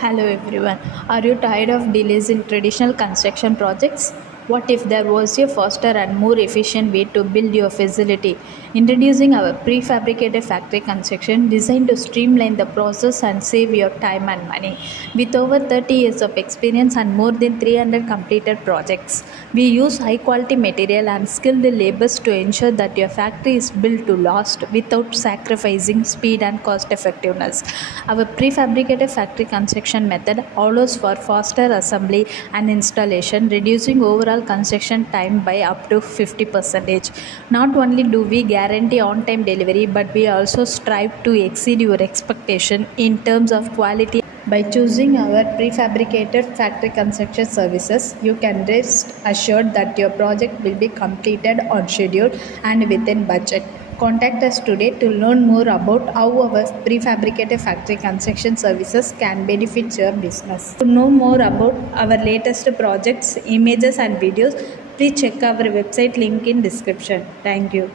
Hello everyone. Are you tired of delays in traditional construction projects? What if there was a faster and more efficient way to build your facility? Introducing our prefabricated factory construction designed to streamline the process and save your time and money. With over 30 years of experience and more than 300 completed projects, we use high quality material and skilled laborers to ensure that your factory is built to last without sacrificing speed and cost effectiveness. Our prefabricated factory construction method allows for faster assembly and installation, reducing overall construction time by up to 50%. Not only do we guarantee on time delivery, but we also strive to exceed your expectation in terms of quality. By choosing our prefabricated factory construction services, you can rest assured that your project will be completed on schedule and within budget. Contact us today to learn more about how our prefabricated factory construction services can benefit your business. To know more about our latest projects, images and videos, please check our website link in description. Thank you.